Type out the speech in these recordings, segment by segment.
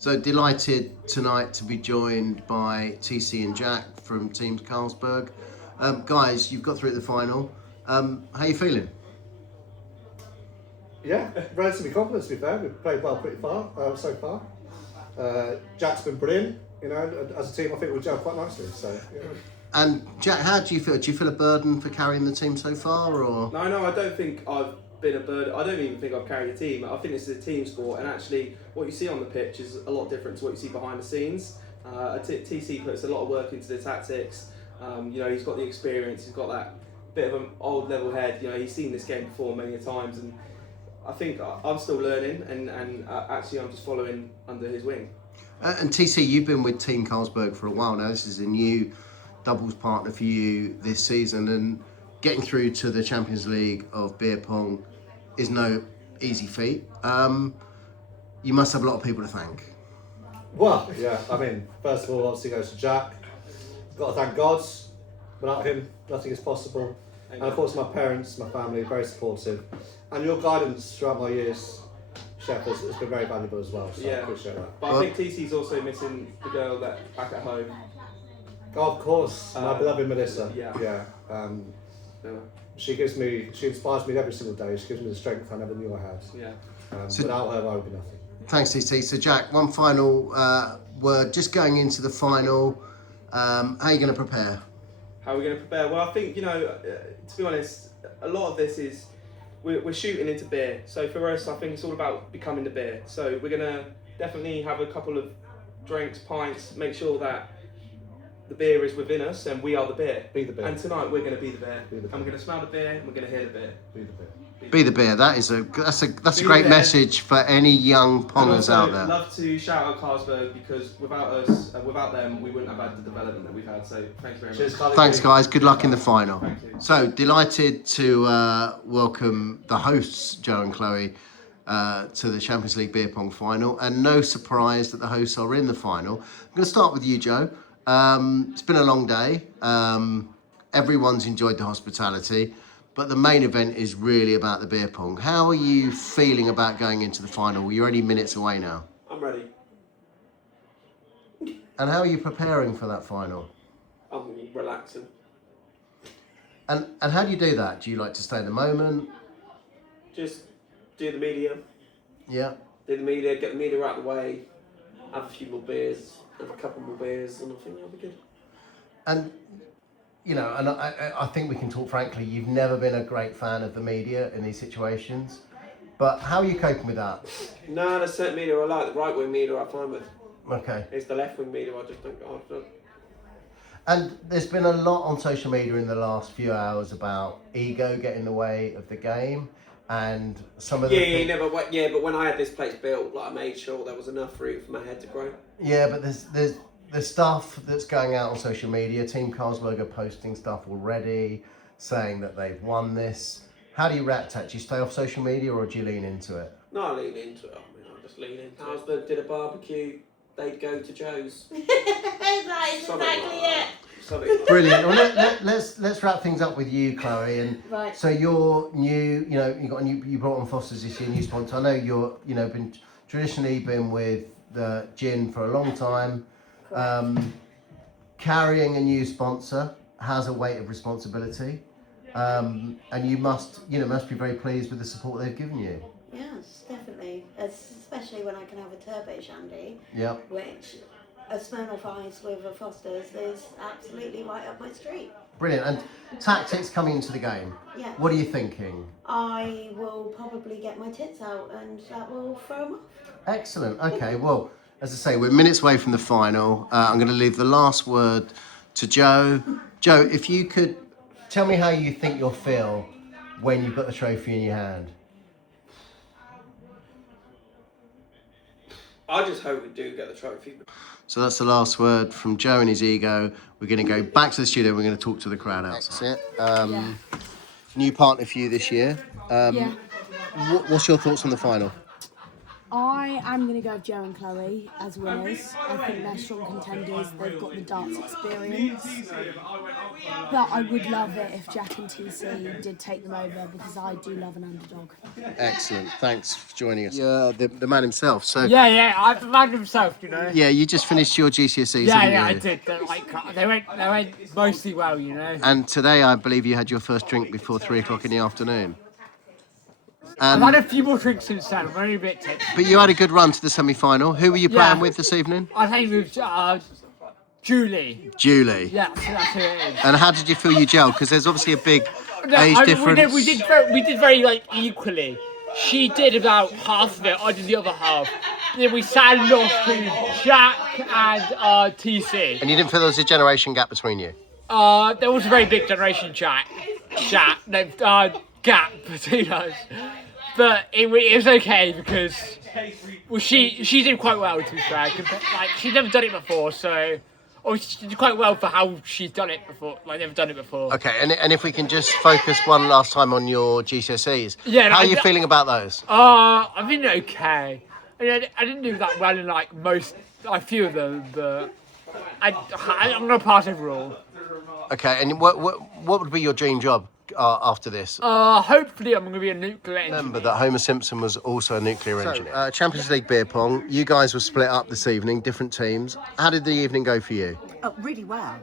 So delighted tonight to be joined by TC and Jack from Team Carlsberg. Guys, you've got through the final. How are you feeling? Yeah, relatively confident to be fair. We've played well pretty far so far. Jack's been brilliant. You know, as a team, I think we've gelled quite nicely. So. Yeah. And Jack, how do you feel? Do you feel a burden for carrying the team so far, or? No, I don't think I've been a bird. I don't even think I've carried a team. I think this is a team sport, and actually, what you see on the pitch is a lot different to what you see behind the scenes. TC puts a lot of work into the tactics. He's got the experience. He's got that bit of an old level head. He's seen this game before many a times, and I think I'm still learning, and actually, I'm just following under his wing. And TC, you've been with Team Carlsberg for a while now. This is a new doubles partner for you this season, and getting through to the Champions League of beer pong is no easy feat. You must have a lot of people to thank. Well, yeah. I mean, first of all, obviously goes to Jack. Got to thank God. Without him, nothing is possible. And of course, my parents, my family, very supportive. And your guidance throughout my years, Chef, has been very valuable as well. So I appreciate that. But I think TC's also missing the girl that back at home. Oh, of course, my beloved Melissa. Yeah. She inspires me every single day. She gives me the strength I never knew I had. Yeah. Without her, I would be nothing. Thanks, TC. So, Jack, one final word. Just going into the final, how are you going to prepare? How are we going to prepare? Well, I think, to be honest, a lot of this is we're shooting into beer. So for us, I think it's all about becoming the beer. So we're going to definitely have a couple of drinks, pints, make sure that the beer is within us and we are the beer. Be the beer. And tonight we're going to be the beer. Be the beer. And we're going to smell the beer and we're going to hear the beer. Be the beer. Be the beer. That's a Be great the beer. message for any young And pongers also, out there. love to shout out Carlsberg because without us, without them, we wouldn't have had the development that we've had. So thanks very much. Cheers, Carly. Thanks, guys. Good luck in the final. Thank you. So delighted to welcome the hosts, Joe and Chloe, to the Champions League beer pong final, and no surprise that the hosts are in the final. I'm going to start with you, Joe. It's been a long day. Everyone's enjoyed the hospitality, but the main event is really about the beer pong. How are you feeling about going into the final? You're only minutes away now. I'm ready. And how are you preparing for that final? I'm relaxing. And how do you do that? Do you like to stay in the moment? Just do the media. Yeah. Do the media, get the media out of the way, have a few more beers, have a couple more beers, and I think I'll be good. And, and I think we can talk frankly, you've never been a great fan of the media in these situations. But how are you coping with that? No, the certain media I like, the right wing media I'm fine with. Okay. It's the left wing media I just don't go after. And there's been a lot on social media in the last few hours about ego getting in the way of the game, and some of the But when I had this place built, I made sure there was enough room for my head to grow. Yeah, but there's stuff that's going out on social media. Team Carlsberg are posting stuff already saying that they've won this. How do you react to that? Do you stay off social media or do you lean into it? No, I lean into it. I just lean into it. Carlsberg did a barbecue, they'd go to Joe's. That is exactly it. Brilliant. Well, let's wrap things up with you, Chloe. And Right. so you're new. You brought on Foster's this year, new sponsor. I know you're been traditionally been with the gin for a long time. Carrying a new sponsor has a weight of responsibility, and you must be very pleased with the support they've given you. Yes, definitely. Especially when I can have a turbo shandy, Yeah. which a Smirnoff Ice with a Foster's is absolutely right up my street. Brilliant. And tactics coming into the game. Yeah. What are you thinking? I will probably get my tits out and that will throw them off. Excellent. Okay. Well, as I say, we're minutes away from the final. I'm going to leave the last word to Joe. Joe, if you could tell me how you think you'll feel when you've got the trophy in your hand. I just hope we do get the trophy. So that's the last word from Joe and his ego. We're going to go back to the studio. We're going to talk to the crowd outside. That's it. New partner for you this year. Yeah. What's your thoughts on the final? I am going to go with Joe and Chloe as winners. I think they're strong contenders. They've got the darts experience. But I would love it if Jack and TC did take them over because I do love an underdog. Excellent. Thanks for joining us. Yeah, the man himself. So Yeah, I'm the man himself, you know. yeah, you just finished your GCSEs, Yeah, haven't yeah, I you? did. They went mostly well, you know. And today, I believe you had your first drink before 3 o'clock in the afternoon. I've had a few more drinks since then. I'm only a bit tipsy. But you had a good run to the semi-final. Who were you playing Yeah. with this evening? I think with Julie. Julie. Yeah, so that's who it is. And how did you feel you gelled? Because there's obviously a big No, age difference. We did very like equally. She did about half of it. I did the other half. Then we sat and lost to Jack and TC. And you didn't feel there was a generation gap between you? There was a very big generation gap between us. But it was okay because she did quite well, to be fair. Like, she'd never done it before, so... Or she did quite well for how she's done it before, like never done it before. Okay, and if we can just focus one last time on your GCSEs. Yeah, how are you feeling about those? I've been okay. I didn't do that well in like a few of them, but I'm gonna pass overall. Okay, and what would be your dream job after this? Hopefully I'm gonna be a nuclear engineer. Remember that Homer Simpson was also a nuclear engineer. Champions League beer pong. You guys were split up this evening, different teams. How did the evening go for you? Oh, really well.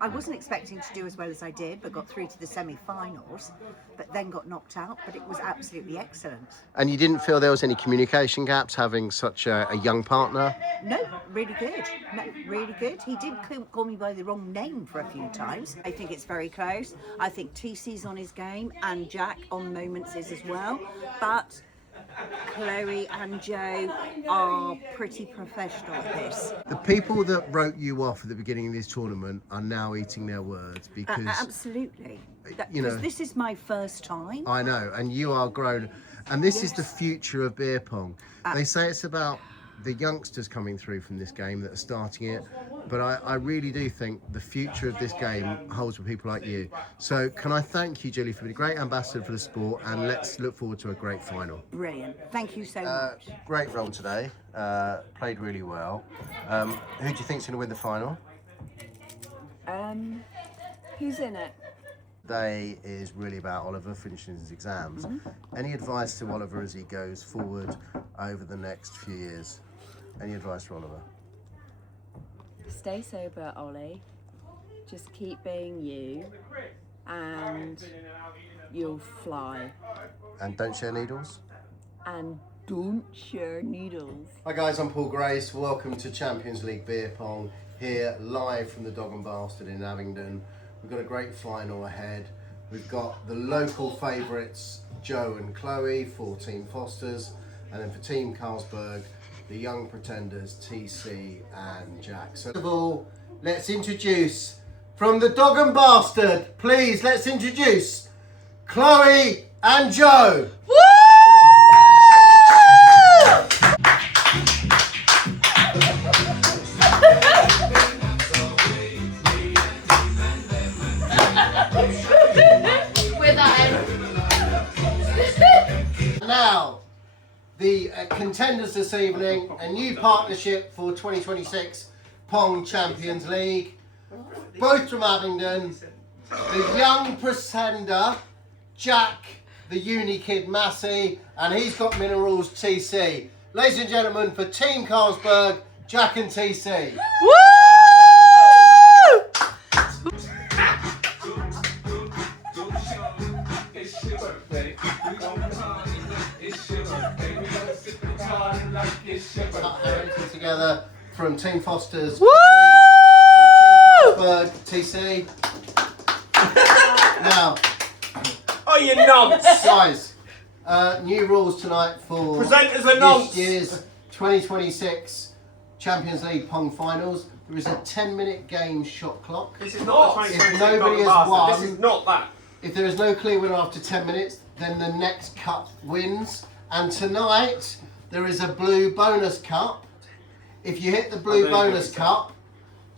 I wasn't expecting to do as well as I did, but got through to the semi-finals, but then got knocked out, but it was absolutely excellent. And you didn't feel there was any communication gaps having such a young partner? No, really good. No, really good. He did call me by the wrong name for a few times. I think it's very close. I think TC's on his game and Jack on moments is as well, but Chloe and Joe are pretty professional at this. The people that wrote you off at the beginning of this tournament are now eating their words because... Absolutely. You know, Because this is my first time. I know, and you are grown. And this is the future of beer pong. They say it's about the youngsters coming through from this game that are starting it, but I really do think the future of this game holds with people like you. So can I thank you, Julie, for being a great ambassador for the sport, and let's look forward to a great final. Brilliant. Thank you so much. Great role today. Played really well. Who do you think's going to win the final? Who's in it? Today is really about Oliver finishing his exams. Any advice to Oliver as he goes forward over the next few years? Any advice for Oliver? Stay sober, Ollie. Just keep being you, and you'll fly. And don't share needles? And don't share needles. Hi guys, I'm Paul Grace. Welcome to Champions League Beer Pong, here live from the Dog and Bastard in Abingdon. We've got a great final ahead. We've got the local favourites, Joe and Chloe for Team Fosters, and then for Team Carlsberg, the young pretenders, TC and Jack. So first of all, let's introduce, from the Dog and Bastard, please, let's introduce Chloe and Joe. Now, the contenders this evening, a new partnership for 2026 Pong Champions League, both from Abingdon, the young pretender, Jack, the uni kid Massey, and he's got minerals TC. Ladies and gentlemen, for Team Carlsberg, Jack and TC. Woo! Together from Team Fosters. Woo! From Team Carlsberg, TC. Now, Oh, you nonce! guys, new rules tonight for Presenters are nonce! this year's 2026 Champions League Pong Finals. There is a 10-minute game shot clock. This is not the 2026 If nobody Golden has Bastard. won, This is not that. if there is no clear winner after 10 minutes, then the next cup wins. And tonight, there is a blue bonus cup. If you hit the blue bonus cup,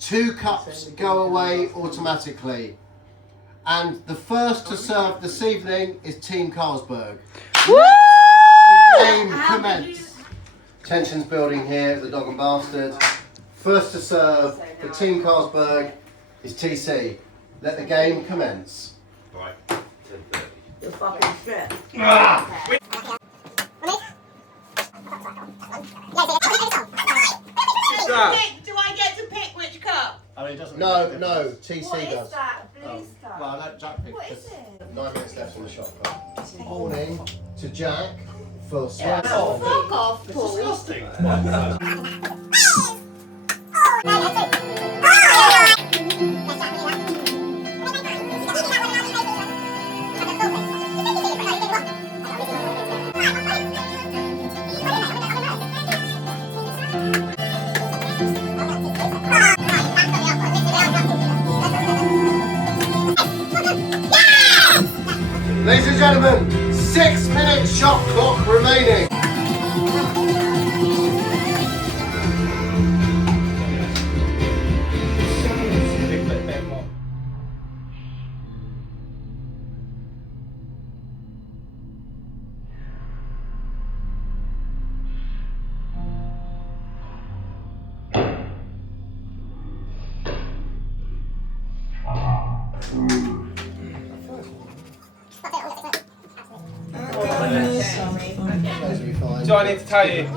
2 cups go away automatically. And the first to serve this evening is Team Carlsberg. Woo! The game commence. Tension's building here at the Dog and Bastard. First to serve for Team Carlsberg is TC. Let the game commence. Right. You're fucking shit. Do I get to pick which cup? I mean, it doesn't No, really no, difference. TC does. that? Blue stuff. Well, let Jack pick. What is it? 9 minutes left on the shot clock. Warning to Jack for sweat. Fuck off, It's Paul. disgusting. Ladies and gentlemen, 6 minute shot clock remaining. Those will be fine. Do I need to tell you?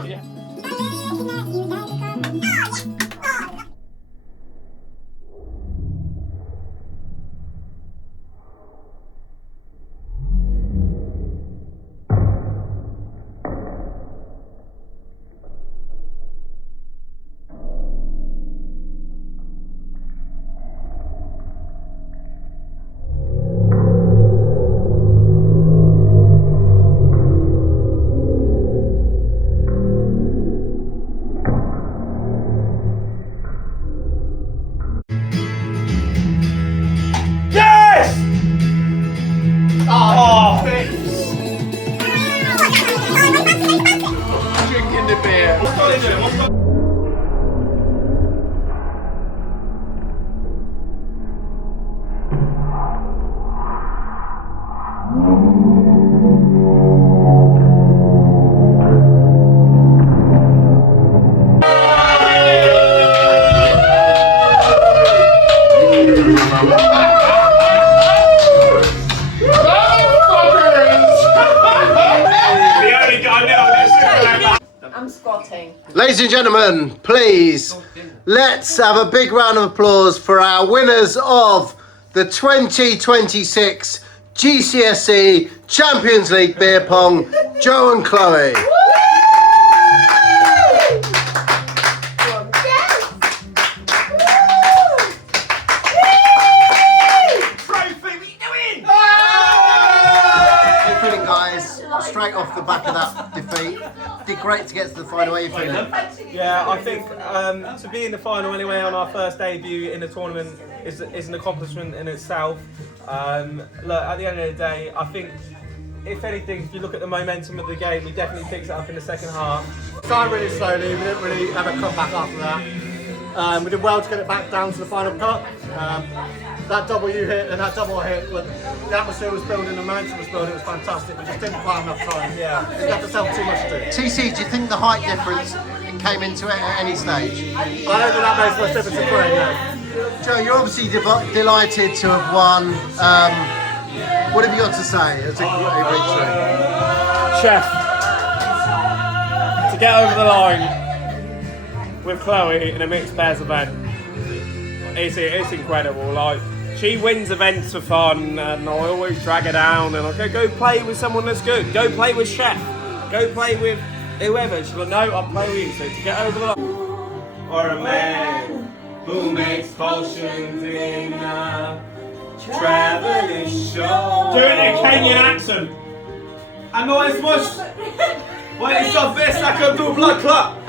Drinking the beer. I'm squatting. Ladies and gentlemen, please, let's have a big round of applause for our winners of the 2026 GCSE Champions League Beer Pong, Joe and Chloe. How you feeling, guys? Straight off the back of that defeat. Did great to get to the final. How you feeling? Yeah, I think to be in the final anyway on our first debut in the tournament is an accomplishment in itself. Look, at the end of the day, I think if anything, if you look at the momentum of the game, we definitely picked it up in the second half. Started really slowly, we didn't really have a comeback after that. We did well to get it back down to the final cup. That double you hit and that double I hit, the atmosphere was building, the momentum was building, it was fantastic. We just didn't quite have enough time. Yeah, we left ourselves too much to do. TC, do you think the height difference came into it at any stage? I don't think that makes much difference to playing, no. Joe, you're obviously delighted to have won. What have you got to say? It's a great victory. Chef, to get over the line with Chloe in a mixed pairs event, it's incredible. Like, she wins events for fun, and I always drag her down, and I go play with someone that's good. Go play with Chef. Go play with whoever. She's like, no, I'll play with you. So to get over the line. Or a man who makes potions in a traveling show. Do it in a Kenyan accent. I know it's much. When it's of this, I can do blood clot.